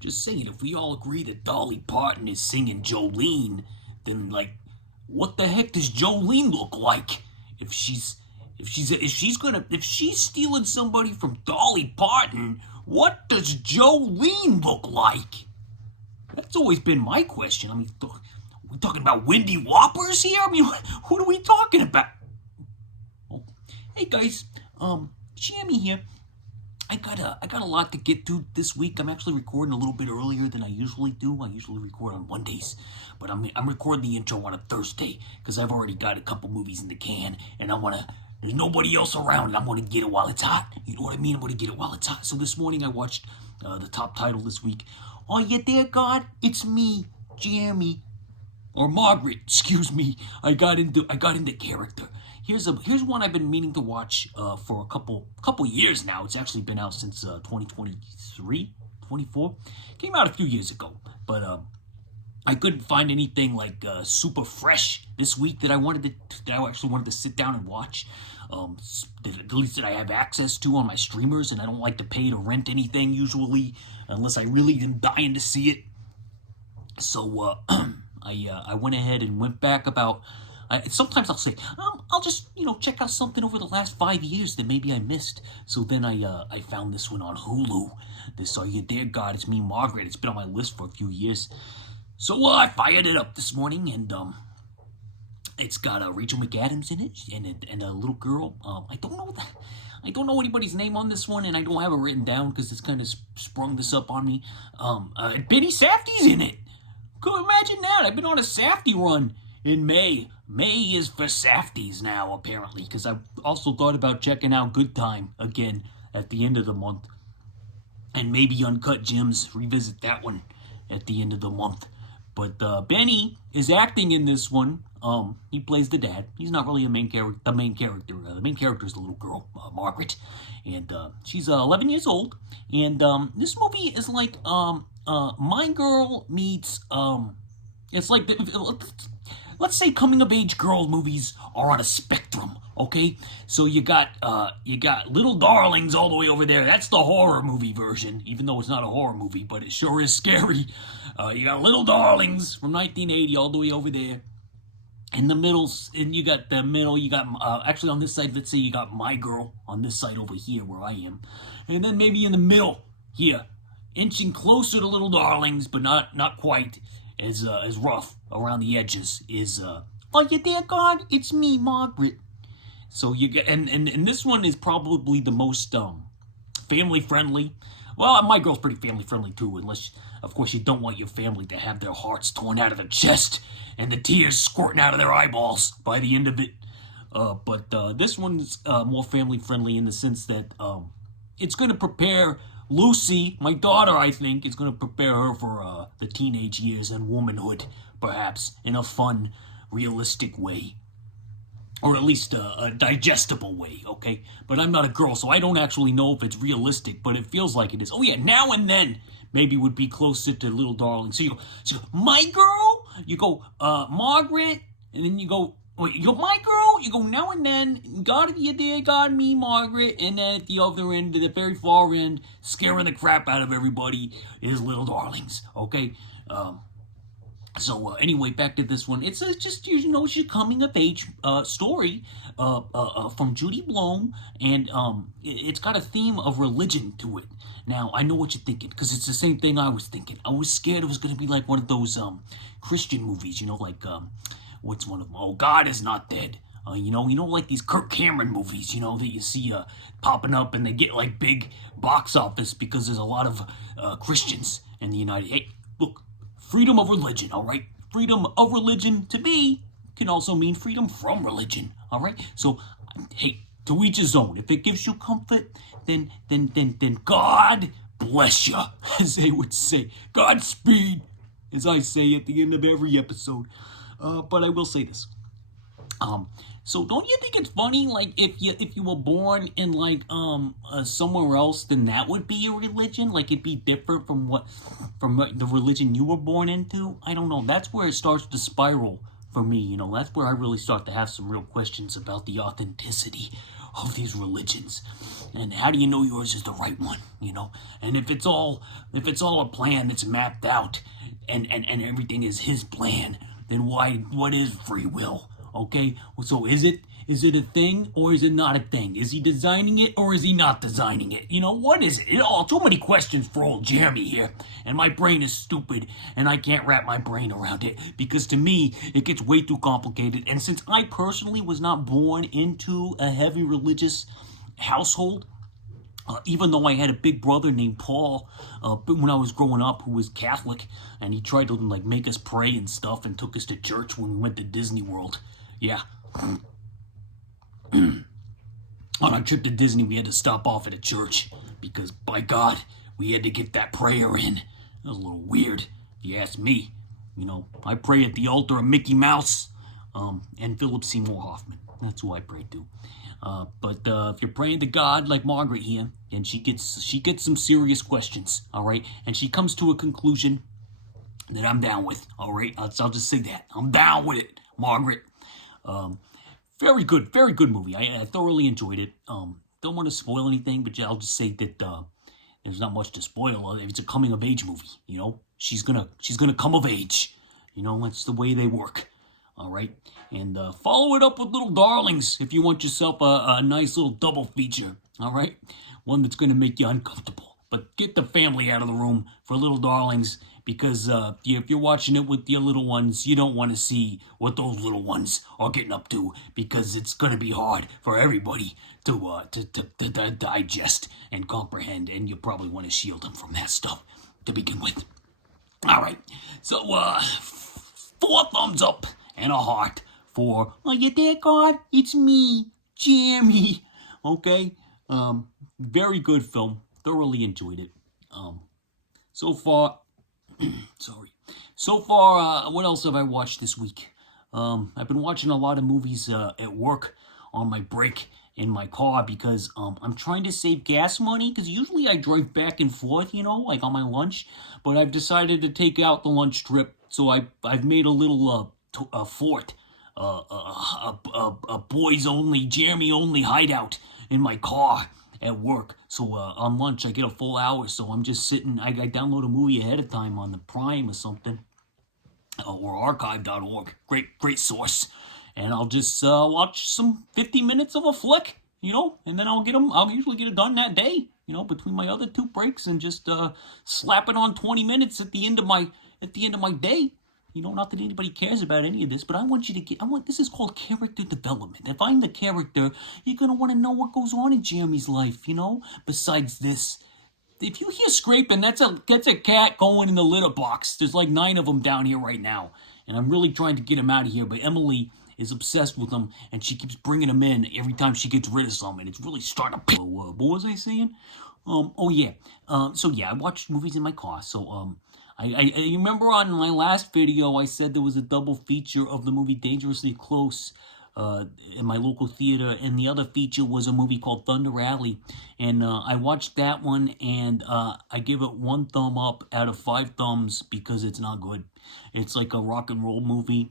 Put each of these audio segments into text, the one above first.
Just saying, if we all agree that Dolly Parton is singing Jolene, then like, what the heck does Jolene look like? If she's if she's stealing somebody from Dolly Parton, what does Jolene look like? That's always been my question. I mean, we talking about Wendy Whoppers here? I mean, what are we talking about? Oh, hey guys, Jamie here. I got a lot to get to this week. I'm actually recording a little bit earlier than I usually do. I usually record on Mondays, but I'm recording the intro on a Thursday because I've already got a couple movies in the can, and there's nobody else around, and I'm gonna get it while it's hot. You know what I mean? I'm gonna get it while it's hot. So this morning I watched the top title this week. Are you there, God? It's me, Jeremy, or Margaret. Excuse me. I got into character. Here's one I've been meaning to watch for a couple years now. It's actually been out since 2023, 24. Came out a few years ago, but I couldn't find anything like super fresh this week that I actually wanted to sit down and watch. At least that I have access to on my streamers, and I don't like to pay to rent anything usually unless I really am dying to see it. So I went ahead and went back about. Sometimes I'll say, I'll just, check out something over the last 5 years that maybe I missed. So then I found this one on Hulu. This Are You There, God? It's Me, Margaret. It's been on my list for a few years. So I fired it up this morning, and it's got Rachel McAdams in it, and a little girl. I don't know anybody's name on this one, and I don't have it written down because it's kind of sprung this up on me. Benny Safdie's in it. Could imagine that. I've been on a Safdie run in May. May is for Safdies now, apparently, because I've also thought about checking out Good Time again at the end of the month. And maybe Uncut Gems, revisit that one at the end of the month. But Benny is acting in this one. He plays the dad. He's not really the main character. The main character is the little girl, Margaret. And she's 11 years old. And this movie is like My Girl meets... it's like... Let's say coming-of-age girl movies are on a spectrum, okay? So you got Little Darlings all the way over there. That's the horror movie version, even though it's not a horror movie, but it sure is scary. You got Little Darlings from 1980 all the way over there. In the middle, actually on this side, let's say you got My Girl on this side over here where I am. And then maybe in the middle here, inching closer to Little Darlings, but not quite as rough around the edges is Are You There, God? It's Me, Margaret. So you get and this one is probably the most family friendly. Well, My Girl's pretty family friendly too, unless of course you don't want your family to have their hearts torn out of their chest and the tears squirting out of their eyeballs by the end of it. But this one's more family friendly in the sense that it's going to prepare Lucy, my daughter, I think, is going to prepare her for the teenage years and womanhood, perhaps, in a fun, realistic way. Or at least a digestible way, okay? But I'm not a girl, so I don't actually know if it's realistic, but it feels like it is. Oh yeah, Now and Then maybe would be closer to Little Darling. So you go, My Girl, you go, Margaret, and then you go, My Girl, you go Now and Then, God, You There, God, Me, Margaret, and then at the other end, at the very far end, scaring the crap out of everybody is Little Darlings, okay? So anyway, back to this one. It's just, it's a coming-of-age story from Judy Blume, and it's got a theme of religion to it. Now, I know what you're thinking, because it's the same thing I was thinking. I was scared it was going to be like one of those Christian movies, like... what's one of them? Oh, God Is Not Dead. Like these Kirk Cameron movies, that you see popping up and they get like big box office because there's a lot of Christians in the United States. Hey, look, freedom of religion, all right? Freedom of religion to me can also mean freedom from religion, all right? So, hey, to each his own. If it gives you comfort, then God bless you, as they would say. Godspeed, as I say at the end of every episode. But I will say this. So don't you think it's funny, like, if you were born in, like, somewhere else, then that would be your religion? Like, it'd be different from the religion you were born into? I don't know. That's where it starts to spiral for me, That's where I really start to have some real questions about the authenticity of these religions. And how do you know yours is the right one, you know? And if it's all a plan that's mapped out and everything is his plan, then what is free will? Okay? So is it a thing or is it not a thing? Is he designing it or is he not designing it? You know, what is it? Too many questions for old Jeremy here. And my brain is stupid and I can't wrap my brain around it because to me, it gets way too complicated. And since I personally was not born into a heavy religious household, even though I had a big brother named Paul when I was growing up who was Catholic, and he tried to like make us pray and stuff and took us to church when we went to Disney World. Yeah. On our trip to Disney, we had to stop off at a church because, by God, we had to get that prayer in. It was a little weird, if you ask me. You know, I pray at the altar of Mickey Mouse and Philip Seymour Hoffman. That's who I pray to. But if you're praying to God like Margaret here, and she gets some serious questions, all right? And she comes to a conclusion that I'm down with, all right? I'll just say that. I'm down with it, Margaret. Very good movie. I thoroughly enjoyed it. Don't want to spoil anything, but I'll just say that there's not much to spoil. It's a coming of age movie. You know, she's gonna come of age. You know, that's the way they work. All right, and follow it up with Little Darlings if you want yourself a nice little double feature. All right, one that's gonna make you uncomfortable. But get the family out of the room for Little Darlings because if you're watching it with your little ones, you don't want to see what those little ones are getting up to because it's going to be hard for everybody to digest and comprehend, and you probably want to shield them from that stuff to begin with. All right, so 4 thumbs up and a heart for, are you there, God? It's me, Jeremy. Okay, very good film. Thoroughly enjoyed it. So far, what else have I watched this week? I've been watching a lot of movies at work on my break in my car because I'm trying to save gas money because usually I drive back and forth, you know, like on my lunch, but I've decided to take out the lunch trip, so I've made a little fort, a boys only, Jeremy only hideout in my car at work. So on lunch I get a full hour, so I'm just sitting. I download a movie ahead of time on the Prime or something, or archive.org. Great source. And I'll just watch some 50 minutes of a flick, you know, and then I'll usually get it done that day, you know, between my other 2 breaks, and just slap it on 20 minutes at the end of my day. You know, not that anybody cares about any of this, but I want you to this is called character development. If I'm the character, you're going to want to know what goes on in Jeremy's life, you know? Besides this, if you hear scraping, that's a cat going in the litter box. There's like 9 of them down here right now, and I'm really trying to get him out of here, but Emily is obsessed with them, and she keeps bringing them in every time she gets rid of some, and it's really starting to... What was I saying? So I watched movies in my car, so, I remember on my last video, I said there was a double feature of the movie Dangerously Close in my local theater, and the other feature was a movie called Thunder Alley, and I watched that one, and I give it 1 thumb up out of 5 thumbs because it's not good. It's like a rock and roll movie.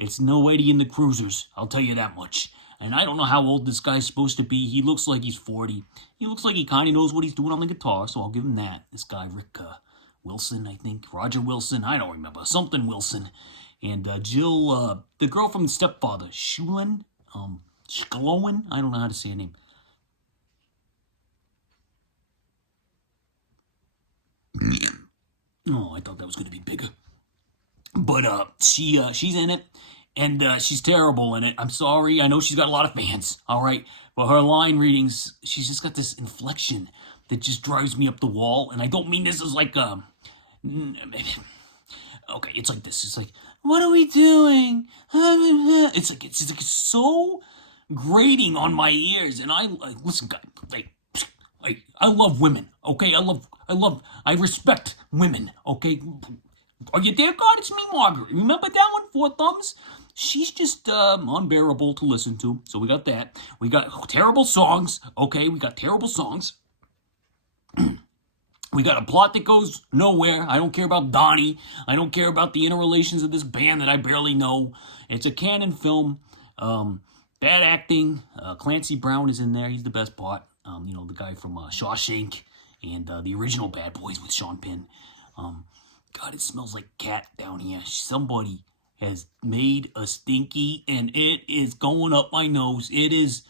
It's no Eddie and the Cruisers, I'll tell you that much. And I don't know how old this guy's supposed to be. He looks like he's 40. He looks like he kind of knows what he's doing on the guitar, so I'll give him that. This guy, Rick Wilson, I think. Roger Wilson, I don't remember. Something Wilson. And Jill, the girl from Stepfather, Shulin, Shklowen, I don't know how to say her name. Oh, I thought that was going to be bigger. But she's in it, and she's terrible in it. I'm sorry. I know she's got a lot of fans, all right? But her line readings, she's just got this inflection that just drives me up the wall. And I don't mean this as like, okay, it's like this. It's like, what are we doing? It's like so grating on my ears. And listen, guys, I love women, okay? I respect women, okay? Are you there, God? It's me, Margaret. Remember that one? 4 thumbs? She's just unbearable to listen to. So we got that. We got terrible songs. Okay, we got terrible songs. We got a plot that goes nowhere. I don't care about Donnie. I don't care about the interrelations of this band that I barely know. It's a Canon film. bad acting. Clancy Brown is in there. He's the best part. The guy from Shawshank and the original Bad Boys with Sean Penn. God, it smells like cat down here. Somebody has made a stinky, and it is going up my nose. It is.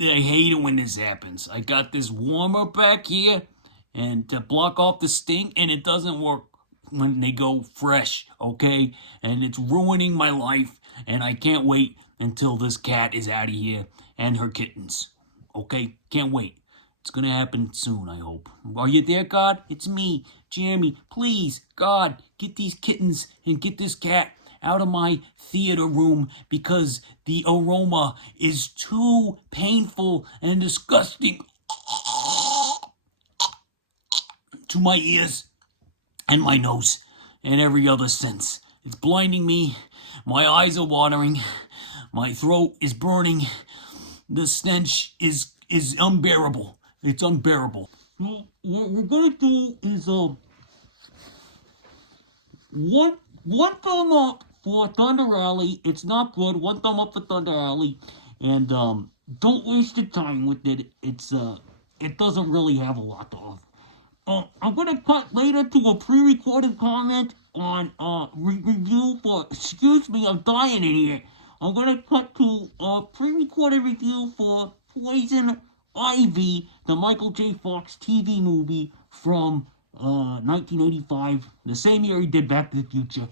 I hate it when this happens. I got this warmer back here, and to block off the stink, and it doesn't work when they go fresh, okay? And it's ruining my life, and I can't wait until this cat is out of here and her kittens, okay? Can't wait. It's gonna happen soon, I hope. Are you there, God? It's me, Jeremy. Please, God, get these kittens and get this cat out of my theater room because the aroma is too painful and disgusting to my ears and my nose and every other sense. It's blinding me. My eyes are watering. My throat is burning. The stench is unbearable. It's unbearable. What we're gonna do is one thumb up for Thunder Alley. It's not good. One thumb up for Thunder Alley, and don't waste your time with it. It doesn't really have a lot to offer. I'm gonna cut later to a pre-recorded comment on review for. Excuse me, I'm dying in here. I'm gonna cut to a pre-recorded review for Poison Ivy, the Michael J. Fox TV movie from 1985, the same year he did Back to the Future.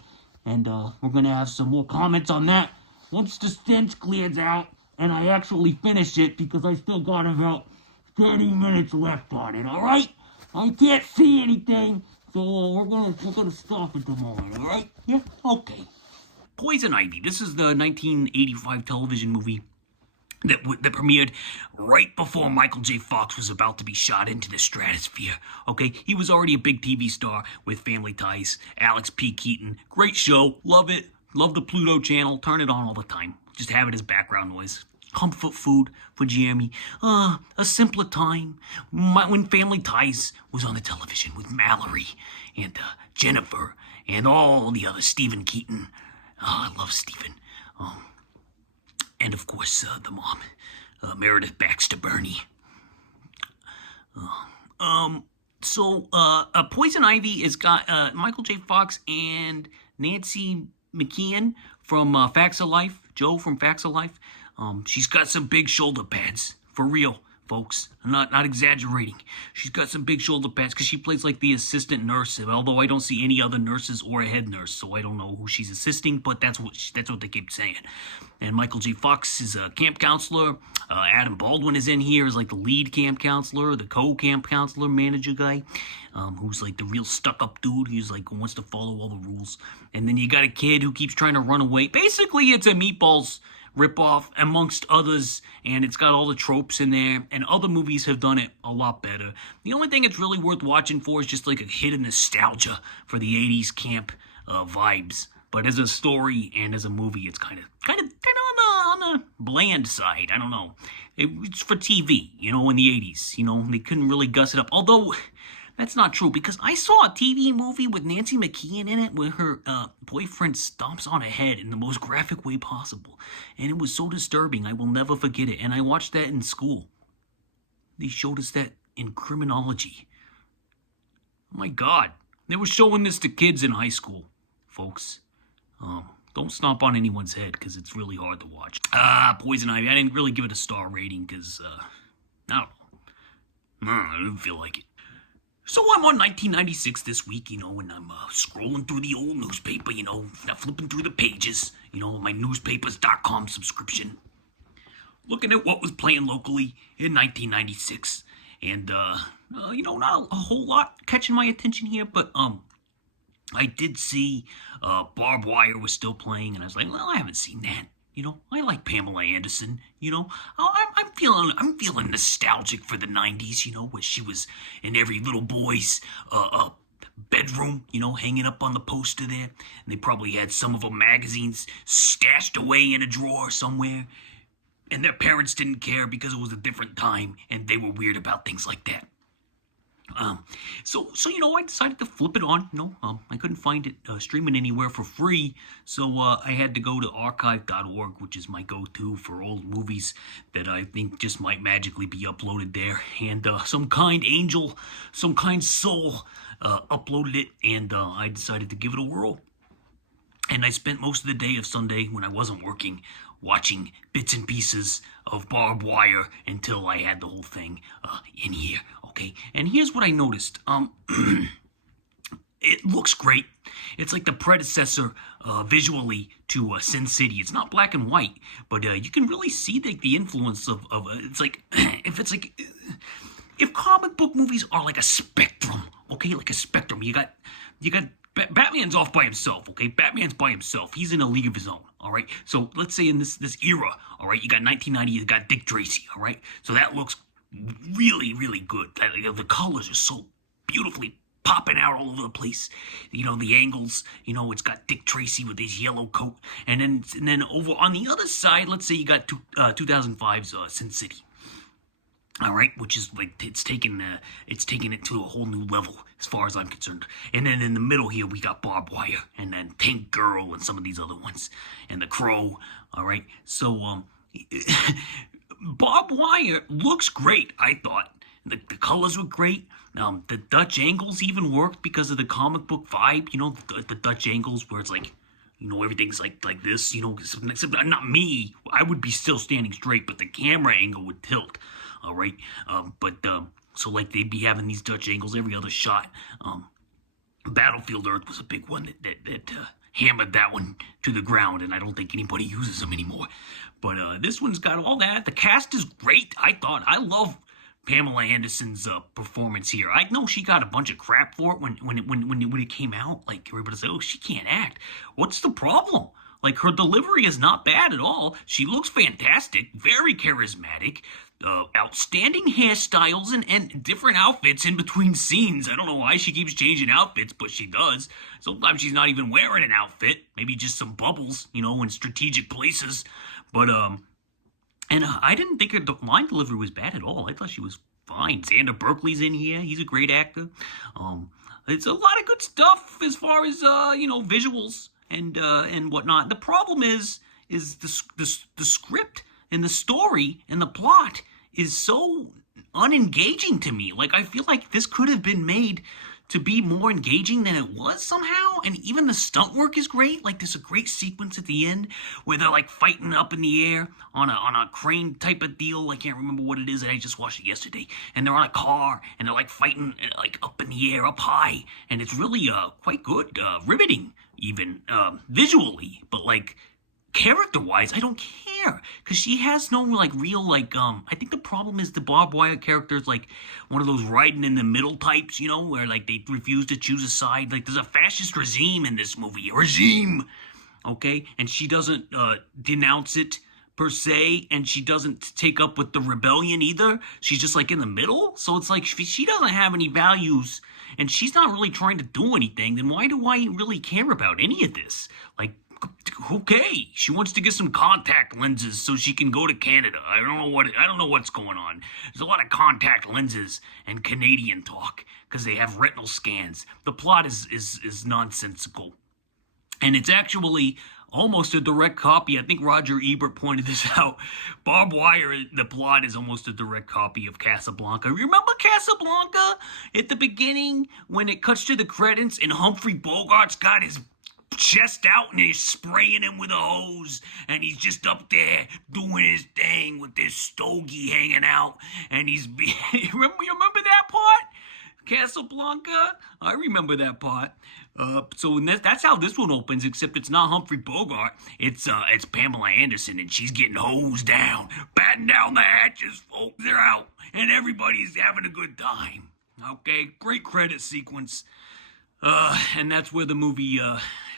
And we're going to have some more comments on that once the stench clears out and I actually finish it, because I still got about 30 minutes left on it, alright? I can't see anything, so we're gonna stop at the moment, alright? Yeah? Okay. Poison Ivy. This is the 1985 television movie that premiered right before Michael J. Fox was about to be shot into the stratosphere, okay? He was already a big TV star with Family Ties, Alex P. Keaton. Great show. Love it. Love the Pluto channel. Turn it on all the time. Just have it as background noise. Comfort food for Jeremy. A simpler time when Family Ties was on the television with Mallory and Jennifer and all the other Stephen Keaton. I love Stephen. And of course, the mom, Meredith Baxter Burney. Poison Ivy has got Michael J. Fox and Nancy McKeon from Facts of Life, Joe from Facts of Life. She's got some big shoulder pads, for real, folks. I'm not exaggerating. She's got some big shoulder pads because she plays like the assistant nurse. Although I don't see any other nurses or a head nurse, so I don't know who she's assisting. But that's what they keep saying. And Michael J. Fox is a camp counselor. Adam Baldwin is in here as like the lead camp counselor, the co-camp counselor manager guy, who's like the real stuck-up dude who's like wants to follow all the rules. And then you got a kid who keeps trying to run away. Basically, it's a Meatballs ripoff amongst others, and it's got all the tropes in there, and other movies have done it a lot better. The only thing it's really worth watching for is just like a hit of nostalgia for the 80s camp vibes. But as a story and as a movie, it's kind of on the bland side. I don't know. It's for TV, in the 80s. They couldn't really guss it up. Although that's not true, because I saw a TV movie with Nancy McKeon in it where her boyfriend stomps on a head in the most graphic way possible. And it was so disturbing, I will never forget it. And I watched that in school. They showed us that in criminology. Oh my God. They were showing this to kids in high school, folks. Don't stomp on anyone's head, because it's really hard to watch. Poison Ivy. I didn't really give it a star rating, because, I don't know. I didn't feel like it. So I'm on 1996 this week, and I'm scrolling through the old newspaper, flipping through the pages, my newspapers.com subscription, looking at what was playing locally in 1996, and, not a whole lot catching my attention here, but, I did see, Barb Wire was still playing, and I was like, well, I haven't seen that. I like Pamela Anderson, I'm feeling nostalgic for the 90s, where she was in every little boy's, bedroom, hanging up on the poster there. And they probably had some of her magazines stashed away in a drawer somewhere. And their parents didn't care because it was a different time and they were weird about things like that. So I decided to flip it on. I couldn't find it streaming anywhere for free, so I had to go to archive.org, which is my go-to for old movies that I think just might magically be uploaded there. And some kind angel, some kind soul uploaded it, and I decided to give it a whirl. And I spent most of the day of Sunday, when I wasn't working, watching bits and pieces of Barbed Wire until I had the whole thing in here. Okay, and here's what I noticed. It looks great. It's like the predecessor visually to Sin City. It's not black and white, but you can really see the influence of it's like if comic book movies are like a spectrum, okay, like a spectrum. You got Batman's off by himself, okay? Batman's by himself. He's in a league of his own, all right? So let's say in this era, all right, you got 1990, you got Dick Tracy, all right? So that looks really, really good. The colors are so beautifully popping out all over the place. The angles, it's got Dick Tracy with his yellow coat. And then over on the other side, let's say you got 2005's Sin City. All right, which is like it's taking it to a whole new level as far as I'm concerned. And then in the middle here we got Barbed Wire, and then Tank Girl, and some of these other ones, and The Crow. All right, so Barbed Wire looks great. I thought the colors were great. The Dutch angles even worked because of the comic book vibe. The Dutch angles where it's like, everything's like this. Except not me. I would be still standing straight, but the camera angle would tilt. All right, so like they'd be having these Dutch angles every other shot. Battlefield Earth was a big one that hammered that one to the ground, and I don't think anybody uses them anymore. But this one's got all that. The cast is great. I love Pamela Anderson's performance here. I know she got a bunch of crap for it when it came out. Like everybody said, oh, she can't act. What's the problem? Like, her delivery is not bad at all. She looks fantastic, very charismatic, outstanding hairstyles and different outfits in between scenes. I don't know why she keeps changing outfits, but she does. Sometimes she's not even wearing an outfit, maybe just some bubbles, in strategic places. But, I didn't think her line delivery was bad at all. I thought she was fine. Xander Berkeley's in here. He's a great actor. It's a lot of good stuff as far as, visuals and whatnot. The problem is the script and the story and the plot is so unengaging to me. Like, I feel like this could have been made to be more engaging than it was somehow. And even the stunt work is great. Like, there's a great sequence at the end where they're like fighting up in the air on a crane type of deal. I can't remember what it is. I just watched it yesterday. And they're on a car and they're like fighting like up in the air, up high. And it's really quite good, riveting even visually. But like, character-wise, I don't care, because she has no, like, real, like, I think the problem is the Barbed Wire character is, like, one of those riding in the middle types, where, like, they refuse to choose a side. Like, there's a fascist regime in this movie. Okay? And she doesn't, denounce it, per se, and she doesn't take up with the rebellion either. She's just, like, in the middle. So it's like, she doesn't have any values, and she's not really trying to do anything. Then why do I really care about any of this? Like, okay, she wants to get some contact lenses so she can go to Canada. I don't know what's going on. There's a lot of contact lenses and Canadian talk because they have retinal scans. The plot is nonsensical, and it's actually almost a direct copy. I think Roger Ebert pointed this out. Barbed Wire, the plot is almost a direct copy of Casablanca. Remember Casablanca at the beginning when it cuts to the credits and Humphrey Bogart's got his chest out and he's spraying him with a hose and he's just up there doing his thing with this stogie hanging out and you remember that part? Casablanca? I remember that part. So that's how this one opens, except it's not Humphrey Bogart. It's Pamela Anderson, and she's getting hosed down, batting down the hatches, folks. They're out, and everybody's having a good time. Okay, great credit sequence. And that's where the movie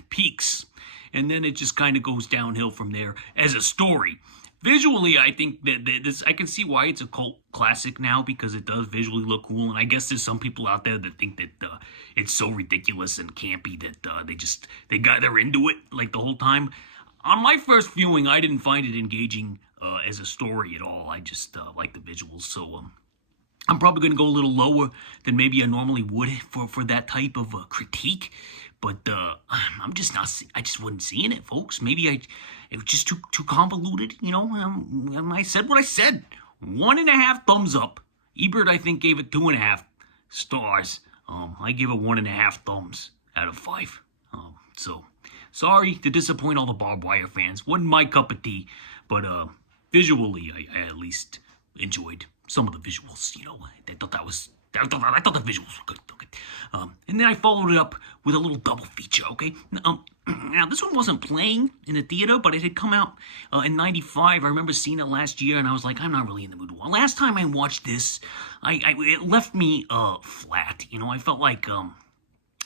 peaks, and then it just kind of goes downhill from there as a story. Visually, I think that this, I can see why it's a cult classic now, because it does visually look cool, and I guess there's some people out there that think that it's so ridiculous and campy that they're into it like the whole time. On my first viewing, I didn't find it engaging as a story at all. I just like the visuals, so I'm probably going to go a little lower than maybe I normally would for that type of critique. But I'm just not. I just wasn't seeing it, folks. Maybe it was just too convoluted. You know, I said what I said. 1.5 thumbs up. Ebert, I think, gave it 2.5 stars. I give it 1.5 thumbs out of 5. So sorry to disappoint all the Barbed Wire fans. Wasn't my cup of tea, but visually, I at least enjoyed some of the visuals. You know, I thought the visuals were good. Okay. And then I followed it up with a little double feature. Okay. Now this one wasn't playing in the theater, but it had come out in '95. I remember seeing it last year, and I was like, I'm not really in the mood. Last time I watched this, it left me flat. You know, I felt like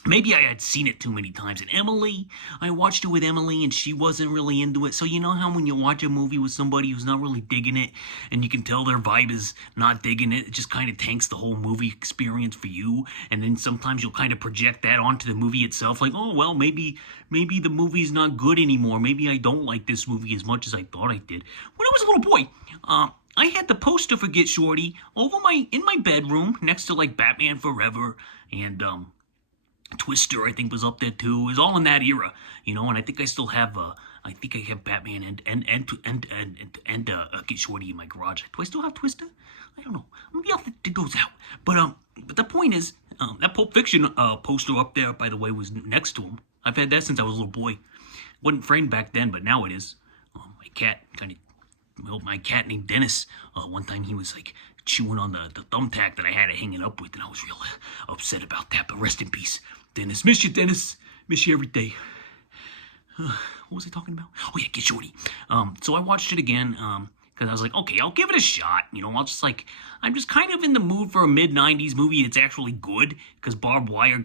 maybe I had seen it too many times. And Emily, I watched it with Emily, and she wasn't really into it. So you know how when you watch a movie with somebody who's not really digging it, and you can tell their vibe is not digging it, it just kind of tanks the whole movie experience for you. And then sometimes you'll kind of project that onto the movie itself. Like, oh, well, maybe the movie's not good anymore. Maybe I don't like this movie as much as I thought I did. When I was a little boy, I had the poster for Get Shorty in my bedroom next to like Batman Forever and Twister, I think, was up there too. It was all in that era, you know. And I think I still have, I think I have Batman and Get Shorty in my garage. Do I still have Twister? I don't know. Maybe I'll dig those out. But the point is, that Pulp Fiction poster up there, by the way, was next to him. I've had that since I was a little boy. Wasn't framed back then, but now it is. My cat named Dennis. One time he was like chewing on the thumbtack that I had it hanging up with, and I was real upset about that. But rest in peace, Dennis. Miss you, Dennis. Miss you every day. What was I talking about? Oh yeah, Get Shorty. So I watched it again because I was like, okay, I'll give it a shot. You know, I'm just kind of in the mood for a mid-90s movie that's actually good, because Barbed Wire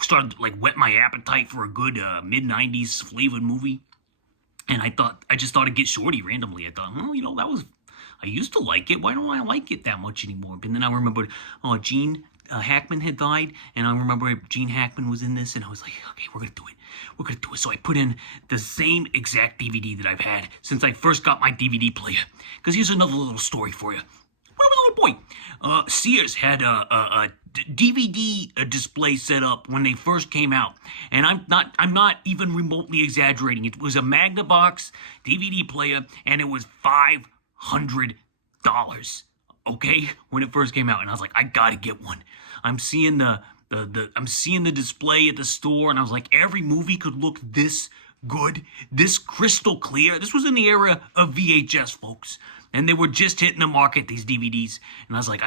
started to whet my appetite for a good mid-90s flavored movie. And I just thought of Get Shorty randomly. I thought, well, you know, I used to like it. Why don't I like it that much anymore? And then I remembered, Gene Hackman had died, and I remember Gene Hackman was in this, and I was like, okay, we're going to do it. We're going to do it. So I put in the same exact DVD that I've had since I first got my DVD player. Because here's another little story for you. When I was a little boy, Sears had a DVD display set up when they first came out, and I'm not even remotely exaggerating. It was a Magnavox DVD player, and it was $500. Okay, when it first came out, and I was like, I gotta get one. I'm seeing the display at the store, and I was like, every movie could look this good, this crystal clear. This was in the era of VHS, folks. And they were just hitting the market, these DVDs. And I was like,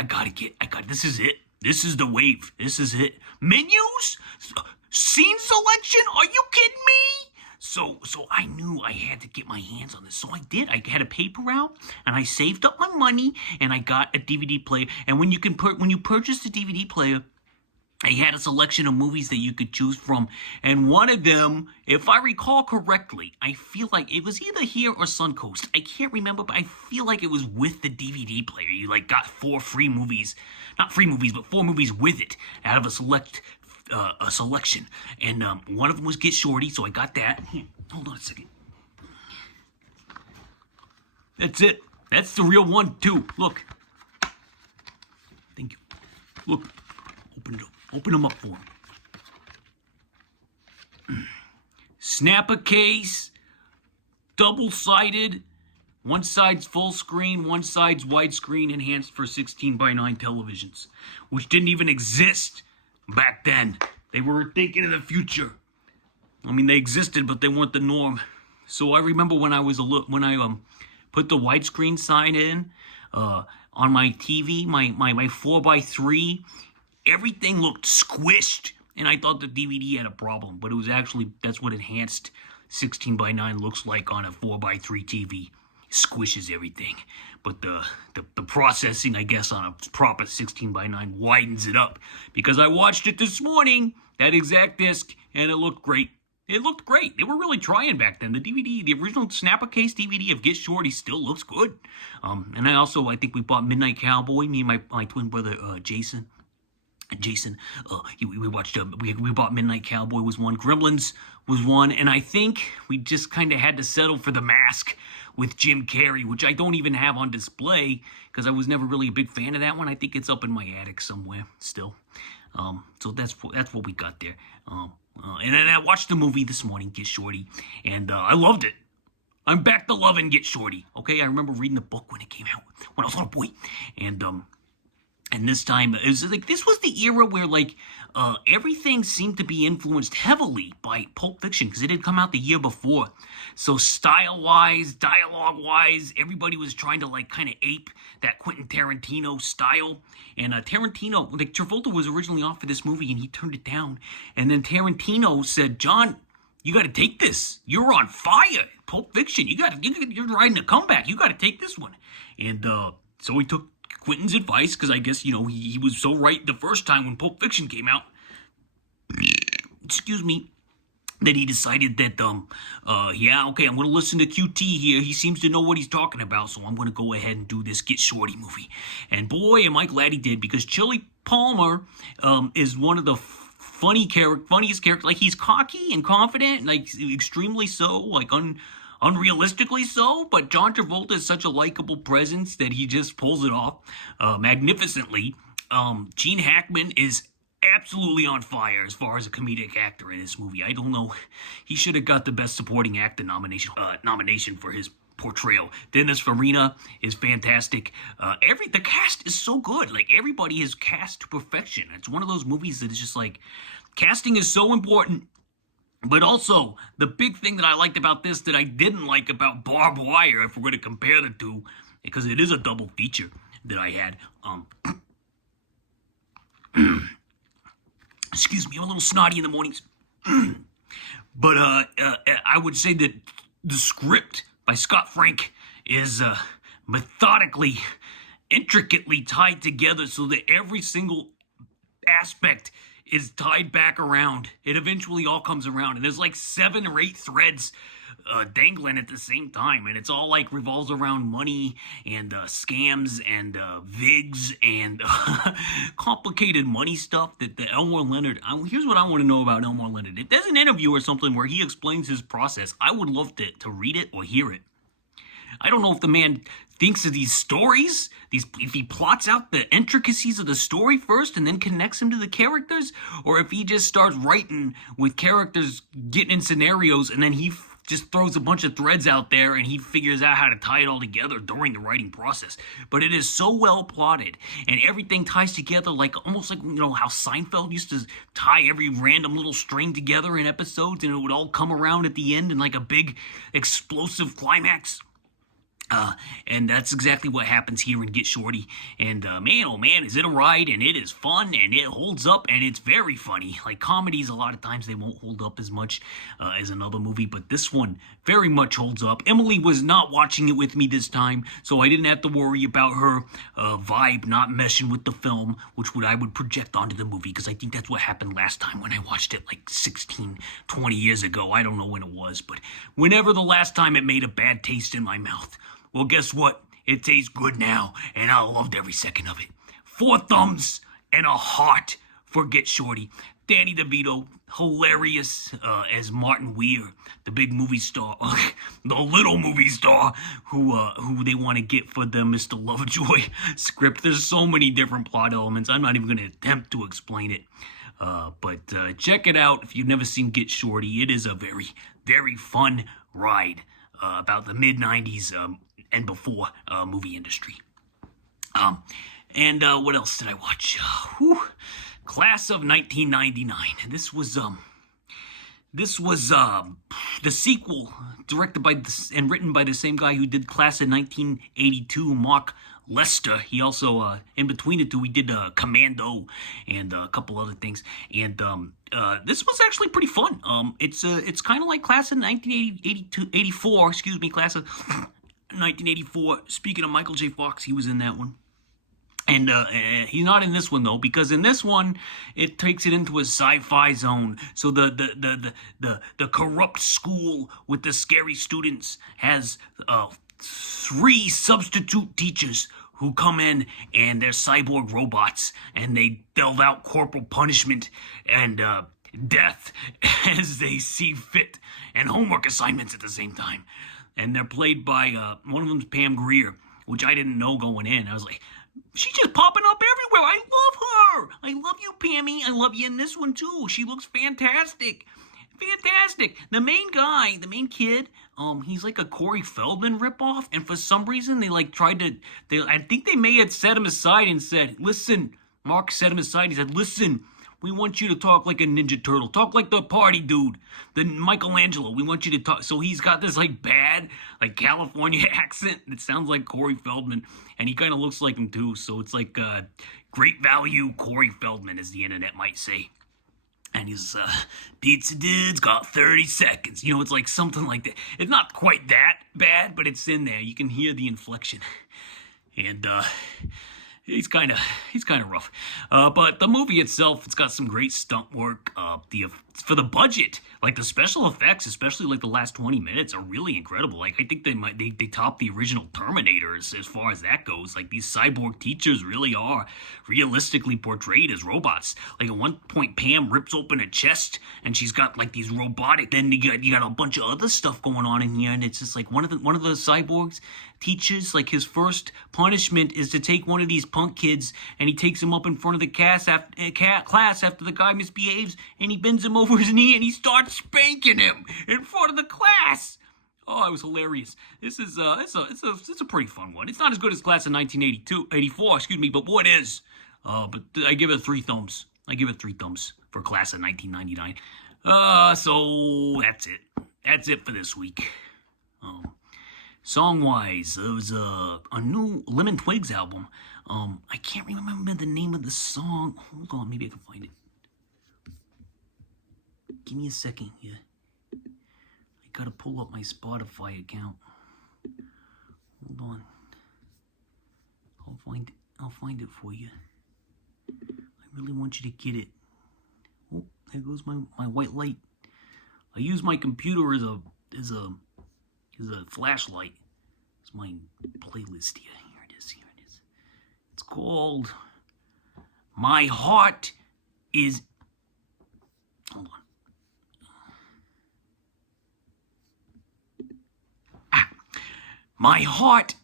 this is it. This is the wave. This is it. Menus? Scene selection? Are you kidding me? So I knew I had to get my hands on this. So I did. I had a paper route, and I saved up my money, and I got a DVD player. And when you purchase the DVD player, I had a selection of movies that you could choose from, and one of them, if I recall correctly, I feel like it was either here or Suncoast. I can't remember, but I feel like it was with the DVD player. You got 4 free movies, not free movies, but 4 movies with it out of a selection. And one of them was Get Shorty, so I got that. Here, hold on a second. That's it. That's the real one too. Look. Thank you. Look. Open it up. Open them up for him. Snapper case, double-sided. One side's full screen, one side's widescreen, enhanced for 16:9 televisions, which didn't even exist back then. They were thinking of the future. I mean, they existed, but they weren't the norm. So I remember when I put the widescreen side in on my TV, my 4x3. Everything looked squished, and I thought the DVD had a problem, but it was actually, that's what enhanced 16:9 looks like on a 4x3 TV. Squishes everything. But the processing, I guess, on a proper 16:9 widens it up. Because I watched it this morning, that exact disc, and it looked great. It looked great. They were really trying back then. The DVD, the original Snapper case DVD of Get Shorty still looks good. And I think we bought Midnight Cowboy, me and my twin brother, Jason, we watched, we bought Midnight Cowboy was one, Gremlins was one, and I think we just kind of had to settle for The Mask with Jim Carrey, which I don't even have on display because I was never really a big fan of that one. I think it's up in my attic somewhere still. So that's what we got there. And then I watched the movie this morning, Get Shorty, and I loved it. I'm back to loving Get Shorty. Okay, I remember reading the book when it came out when I was a little boy, and this time it was like this was the era where like everything seemed to be influenced heavily by Pulp Fiction because it had come out the year before. So style-wise, dialogue-wise, everybody was trying to like kind of ape that Quentin Tarantino style. And Tarantino, like Travolta was originally off for this movie and he turned it down. And then Tarantino said, "John, you got to take this. You're on fire. Pulp Fiction. You're riding a comeback. You got to take this one." And so he took Quentin's advice because I guess, he was so right the first time when Pulp Fiction came out. Excuse me. That he decided that, I'm going to listen to QT here. He seems to know what he's talking about, so I'm going to go ahead and do this Get Shorty movie. And boy, am I glad he did, because Chili Palmer is one of the funniest characters. Like, he's cocky and confident, like, extremely so, like, unrealistically so, but John Travolta is such a likable presence that he just pulls it off magnificently. Gene Hackman is absolutely on fire as far as a comedic actor in this movie. I don't know. He should have got the Best Supporting Actor nomination for his portrayal. Dennis Farina is fantastic. The cast is so good. Like, everybody is cast to perfection. It's one of those movies that is just like, casting is so important. But also, the big thing that I liked about this that I didn't like about Barb Wire, if we're going to compare the two, because it is a double feature that I had. Excuse me, I'm a little snotty in the mornings. But I would say that the script by Scott Frank is methodically, intricately tied together so that every single aspect is tied back around. It eventually all comes around, and there's like 7 or 8 threads dangling at the same time, and it's all like revolves around money and scams and vigs and complicated money stuff that the Elmore Leonard. Here's what I want to know about Elmore Leonard. If there's an interview or something where he explains his process, I would love to read it or hear it. I don't know if the man thinks of these stories, if he plots out the intricacies of the story first and then connects them to the characters, or if he just starts writing with characters getting in scenarios and then he just throws a bunch of threads out there and he figures out how to tie it all together during the writing process. But it is so well plotted and everything ties together like almost like, how Seinfeld used to tie every random little string together in episodes and it would all come around at the end in like a big explosive climax. And that's exactly what happens here in Get Shorty. And man, oh man, is it a ride, and it is fun, and it holds up, and it's very funny. Like comedies, a lot of times they won't hold up as much as another movie, but this one very much holds up. Emily was not watching it with me this time, so I didn't have to worry about her vibe not meshing with the film, which I would project onto the movie, because I think that's what happened last time when I watched it like 16, 20 years ago. I don't know when it was, but whenever the last time it made a bad taste in my mouth. Well, guess what? It tastes good now, and I loved every second of it. 4 thumbs and a heart for Get Shorty. Danny DeVito, hilarious as Martin Weir, the big movie star, the little movie star who they want to get for the Mr. Lovejoy script. There's so many different plot elements. I'm not even going to attempt to explain it. But check it out if you've never seen Get Shorty. It is a very, very fun ride about the mid-90s and before movie industry. And what else did I watch? Class of 1999. This was the sequel, directed by and written by the same guy who did Class of 1982, Mark Lester. He also, in between the two, he did Commando and a couple other things. And this was actually pretty fun. It's kind of like Class of 1984. Excuse me, Class of 1984. Speaking of Michael J. Fox, he was in that one. And he's not in this one though, because in this one it takes it into a sci-fi zone. So the corrupt school with the scary students has 3 substitute teachers who come in and they're cyborg robots, and they delve out corporal punishment and death as they see fit, and homework assignments at the same time. and they're played by one of them's Pam Grier, which I didn't know going in. I was like, she's just popping up everywhere. I love her. I love you, Pammy. I love you in this one too. She looks fantastic. Fantastic. The main guy, the main kid, he's like a Corey Feldman ripoff, and for some reason they like tried to. I think they may have set him aside and said, "Listen." Mark set him aside. He said, "Listen, we want you to talk like a Ninja Turtle. Talk like the party dude, the Michelangelo. We want you to talk." So he's got this like bad, like California accent that sounds like Corey Feldman, and he kind of looks like him too. So it's like great value Corey Feldman, as the internet might say. And he's, pizza dude's got 30 seconds. You know, it's like something like that. It's not quite that bad, but it's in there. You can hear the inflection. And, he's kind of rough. But the movie itself, it's got some great stunt work. For the budget, like the special effects, especially like the last 20 minutes, are really incredible. Like I think they top the original Terminators as far as that goes. Like these cyborg teachers really are realistically portrayed as robots. Like at one point, Pam rips open a chest and she's got like these robotic. Then you got a bunch of other stuff going on in here, and it's just like one of the cyborgs teaches, like his first punishment is to take one of these punk kids and he takes him up in front of the class after the guy misbehaves, and he bends him over his knee and he starts spanking him in front of the class. Oh, it was hilarious. This is it's a pretty fun one. It's not as good as Class of 1984, excuse me, but what is? But I give it 3 thumbs. I give it 3 thumbs for Class of 1999. So that's it. That's it for this week. Song-wise, there was a new Lemon Twigs album. I can't remember the name of the song. Hold on, maybe I can find it. Give me a second here. I gotta pull up my Spotify account. Hold on. I'll find it for you. I really want you to get it. Oh, there goes my white light. I use my computer as a flashlight. It's my playlist here. Here it is. It's called My Heart is... Hold on. My heart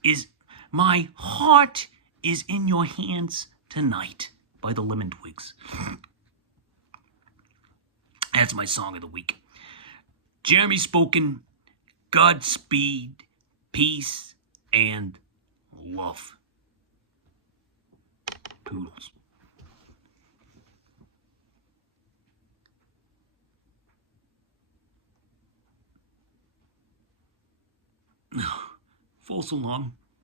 is in your hands tonight by the Lemon Twigs. That's my song of the week. Jeremy spoken. Godspeed, peace, and love. Toodles. False alarm.